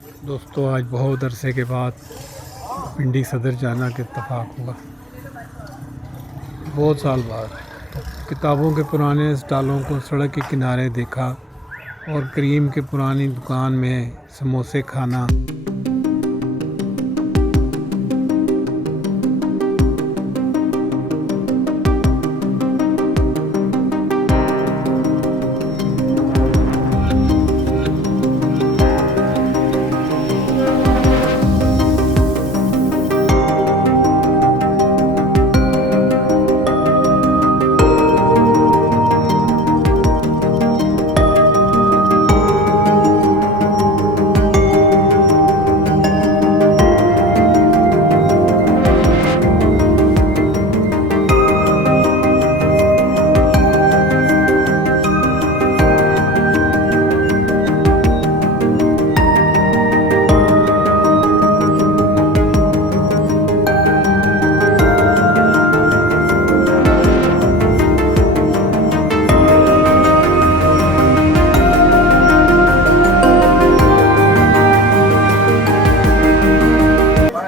दोस्तों आज बहुत अरसे के बाद पिंडी सदर जाना के इत्तेफाक हुआ, बहुत साल बाद। तो किताबों के पुराने स्टॉलों को सड़क के किनारे देखा और करीम के पुरानी दुकान में समोसे खाना